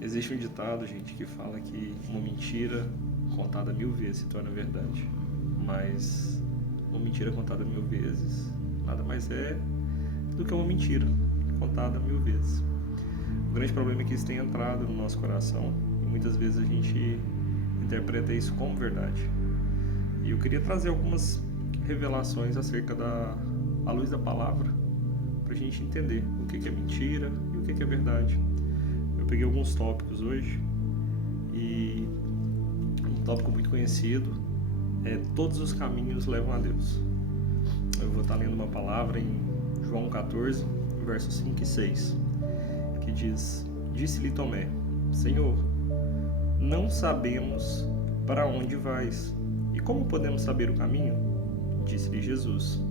Existe um ditado, gente, que fala que uma mentira contada 1000 vezes se torna verdade. Mas uma mentira contada 1000 vezes nada mais é do que uma mentira contada 1000 vezes. O grande problema é que isso tem entrado no nosso coração e muitas vezes a gente interpreta isso como verdade. E eu queria trazer algumas revelações acerca à luz da palavra, para a gente entender o que é mentira e o que é verdade. Eu peguei alguns tópicos hoje e um tópico muito conhecido é todos os caminhos levam a Deus. Eu vou estar lendo uma palavra em João 14, versos 5 e 6, que diz: Disse-lhe Tomé, Senhor, não sabemos para onde vais, e como podemos saber o caminho? Disse-lhe Jesus,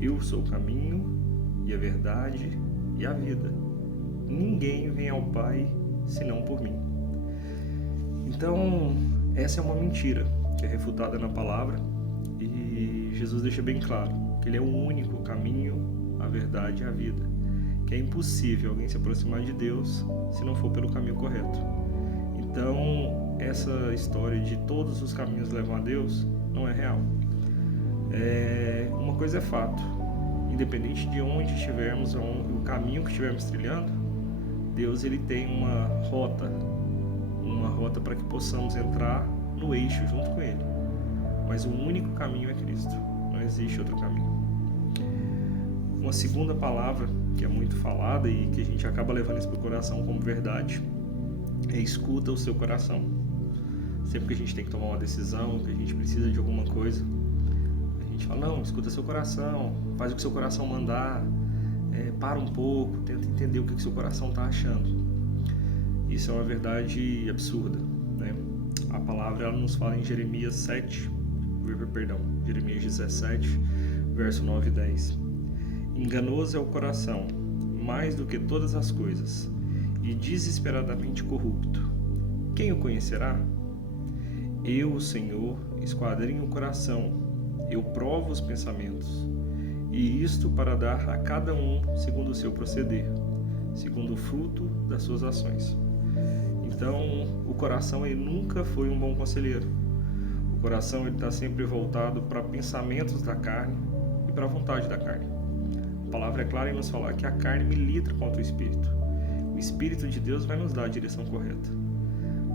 eu sou o caminho e a verdade e a vida. Ninguém vem ao Pai senão por mim. Então, essa é uma mentira que é refutada na palavra e Jesus deixa bem claro que Ele é o único caminho, a verdade e a vida, que é impossível alguém se aproximar de Deus se não for pelo caminho correto. Então, essa história de todos os caminhos levam a Deus não é real. Uma coisa é fato, independente de onde estivermos, o caminho que estivermos trilhando, Deus ele tem uma rota para que possamos entrar no eixo junto com Ele. Mas o único caminho é Cristo, não existe outro caminho. Uma segunda palavra que é muito falada e que a gente acaba levando isso para o coração como verdade é escuta o seu coração. Sempre que a gente tem que tomar uma decisão, que a gente precisa de alguma coisa, a gente fala, não, escuta seu coração, faz o que seu coração mandar, para um pouco, tenta entender o que seu coração está achando. Isso é uma verdade absurda, né? A palavra ela nos fala em Jeremias 17, verso 9 e 10. Enganoso é o coração, mais do que todas as coisas, e desesperadamente corrupto. Quem o conhecerá? Eu, o Senhor, esquadrinho o coração, eu provo os pensamentos, e isto para dar a cada um segundo o seu proceder, segundo o fruto das suas ações. Então, o coração ele nunca foi um bom conselheiro. O coração ele está sempre voltado para pensamentos da carne e para a vontade da carne. A palavra é clara em nos falar que a carne milita contra o Espírito. O Espírito de Deus vai nos dar a direção correta.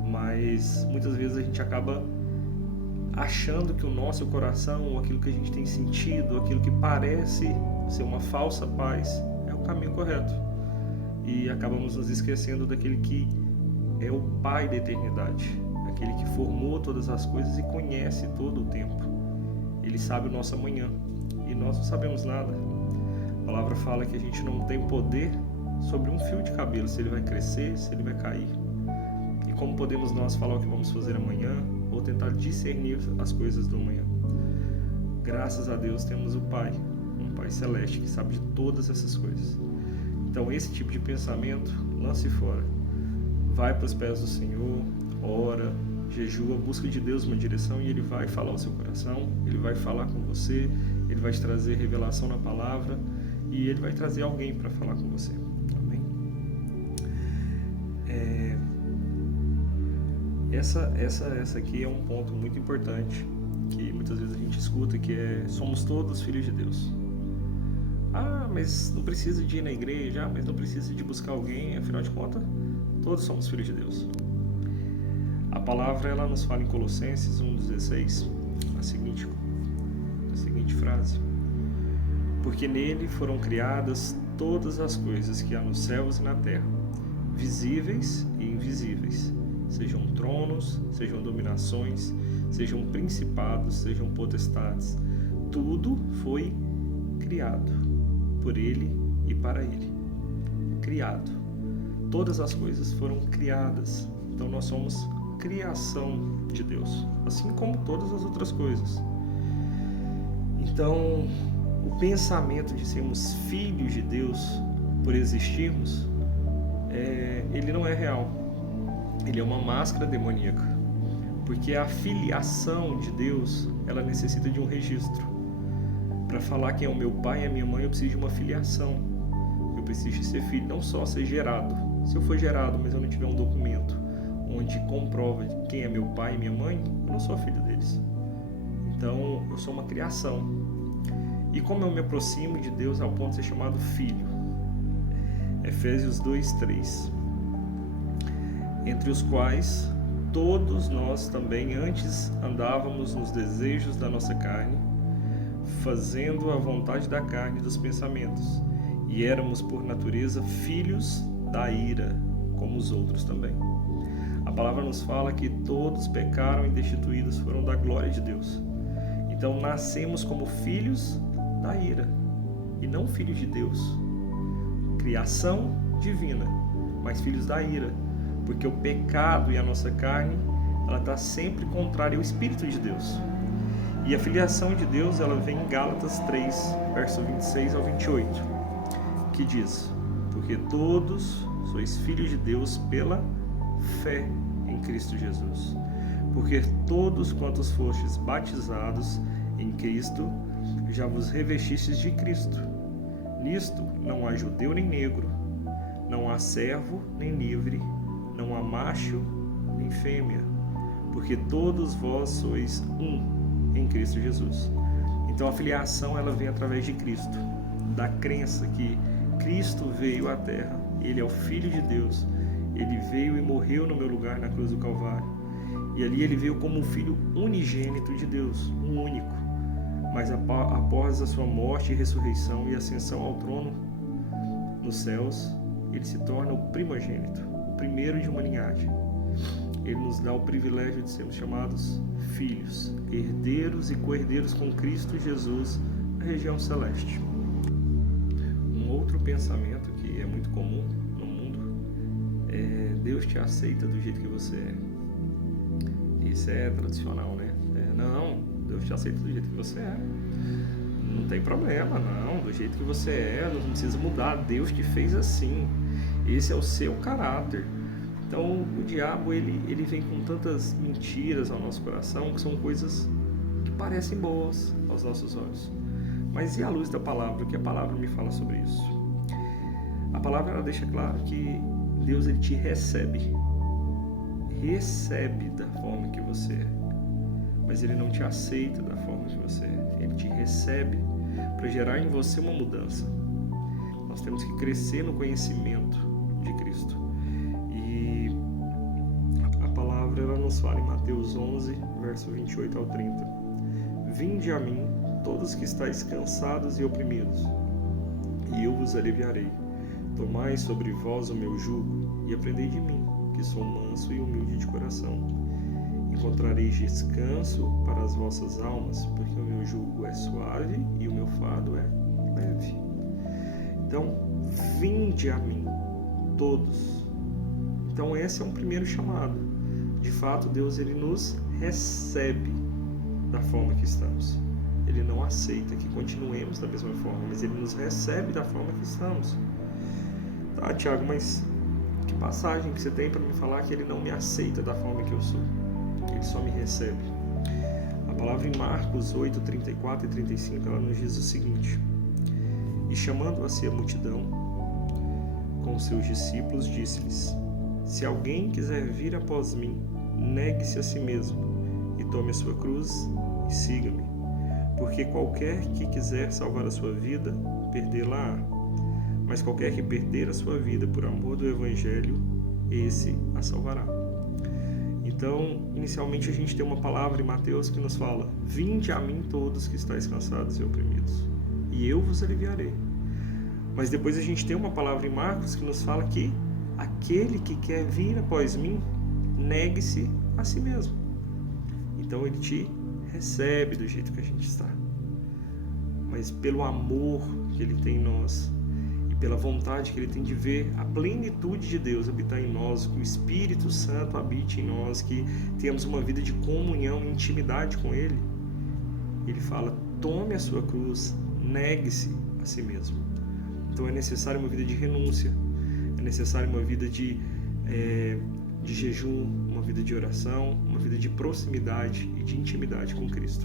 Mas muitas vezes a gente acaba achando que o nosso coração, aquilo que a gente tem sentido, aquilo que parece ser uma falsa paz, é o caminho correto. E acabamos nos esquecendo daquele que é o Pai da eternidade, aquele que formou todas as coisas e conhece todo o tempo. Ele sabe o nosso amanhã e nós não sabemos nada. A palavra fala que a gente não tem poder sobre um fio de cabelo, se ele vai crescer, se ele vai cair. E como podemos nós falar o que vamos fazer amanhã ou tentar discernir as coisas do amanhã? Graças a Deus temos o Pai, um Pai celeste que sabe de todas essas coisas. Então esse tipo de pensamento, lance fora. Vai para os pés do Senhor, ora, jejua, busca de Deus uma direção e Ele vai falar ao seu coração, Ele vai falar com você, Ele vai te trazer revelação na palavra e Ele vai trazer alguém para falar com você. Amém? Essa aqui é um ponto muito importante que muitas vezes a gente escuta, que é somos todos filhos de Deus. Ah, mas não precisa de ir na igreja, mas não precisa de buscar alguém, afinal de contas, todos somos filhos de Deus. A palavra ela nos fala em Colossenses 1,16 a seguinte frase: porque nele foram criadas todas as coisas que há nos céus e na terra, visíveis e invisíveis, sejam tronos, sejam dominações, sejam principados, sejam potestades. Tudo foi criado por Ele e para Ele. Criado. Todas as coisas foram criadas. Então nós somos criação de Deus, assim como todas as outras coisas. Então, o pensamento de sermos filhos de Deus por existirmos, ele não é real. Ele é uma máscara demoníaca. Porque a filiação de Deus, ela necessita de um registro. Para falar quem é o meu pai e a minha mãe, eu preciso de uma filiação. Eu preciso de ser filho, não só ser gerado, Se eu for gerado, mas eu não tiver um documento onde comprova quem é meu pai e minha mãe, eu não sou filho deles. Então, eu sou uma criação. E como eu me aproximo de Deus ao ponto de ser chamado filho? Efésios 2:3. Entre os quais todos nós também antes andávamos nos desejos da nossa carne, fazendo a vontade da carne e dos pensamentos, e éramos por natureza filhos da ira, como os outros também. A palavra nos fala que todos pecaram e destituídos foram da glória de Deus. Então nascemos como filhos da ira e não filhos de Deus. Criação divina, mas filhos da ira, porque o pecado e a nossa carne, ela está sempre contrária ao Espírito de Deus. E a filiação de Deus, ela vem em Gálatas 3, verso 26 ao 28, que diz: porque todos sois filhos de Deus pela fé em Cristo Jesus. Porque todos quantos fostes batizados em Cristo, já vos revestistes de Cristo. Nisto não há judeu nem negro, não há servo nem livre, não há macho nem fêmea, porque todos vós sois um em Cristo Jesus. Então a filiação, ela vem através de Cristo, da crença que Cristo veio à Terra, Ele é o Filho de Deus, Ele veio e morreu no meu lugar na cruz do Calvário, e ali Ele veio como o Filho unigênito de Deus, um único, mas após a sua morte e ressurreição e ascensão ao trono nos céus, Ele se torna o primogênito, o primeiro de uma linhagem. Ele nos dá o privilégio de sermos chamados filhos, herdeiros e co-herdeiros com Cristo Jesus na região celeste. Um outro pensamento que é muito comum no mundo é: Deus te aceita do jeito que você é. Isso é tradicional, né? Não, Deus te aceita do jeito que você é. Não tem problema, não. Do jeito que você é, não precisa mudar. Deus te fez assim. Esse é o seu caráter. Então, o diabo, ele vem com tantas mentiras ao nosso coração, que são coisas que parecem boas aos nossos olhos. Mas e à luz da palavra? O que a palavra me fala sobre isso? A palavra, ela deixa claro que Deus, ele te recebe da forma que você é, mas ele não te aceita da forma que você é. Ele te recebe para gerar em você uma mudança. Nós temos que crescer no conhecimento de Cristo. E a palavra, ela nos fala em Mateus 11, verso 28 ao 30. Vinde a mim, todos que estáis cansados e oprimidos, e eu vos aliviarei. Tomai sobre vós o meu jugo e aprendei de mim, que sou manso e humilde de coração. Encontrareis descanso para as vossas almas, porque o meu jugo é suave e o meu fardo é leve. Então, vinde a mim, todos. Então, esse é um primeiro chamado. De fato, Deus, ele nos recebe da forma que estamos. Ele não aceita que continuemos da mesma forma, mas ele nos recebe da forma que estamos. Tá, Tiago, mas que passagem que você tem para me falar que ele não me aceita da forma que eu sou? Que ele só me recebe? A palavra em Marcos 8, 34 e 35, ela nos diz o seguinte: e chamando a si a multidão com seus discípulos, disse-lhes: se alguém quiser vir após mim, negue-se a si mesmo e tome a sua cruz e siga-me. Porque qualquer que quiser salvar a sua vida, perdê-la-á. Mas qualquer que perder a sua vida por amor do Evangelho, esse a salvará. Então, inicialmente a gente tem uma palavra em Mateus que nos fala: vinde a mim todos que estáis cansados e oprimidos, e eu vos aliviarei. Mas depois a gente tem uma palavra em Marcos que nos fala que aquele que quer vir após mim, negue-se a si mesmo. Então ele te recebe do jeito que a gente está. Mas pelo amor que ele tem em nós, e pela vontade que ele tem de ver a plenitude de Deus habitar em nós, que o Espírito Santo habite em nós, que tenhamos uma vida de comunhão e intimidade com ele, ele fala: tome a sua cruz, negue-se a si mesmo. Então é necessário uma vida de renúncia, é necessário uma vida de jejum, uma vida de oração, uma vida de proximidade e de intimidade com Cristo.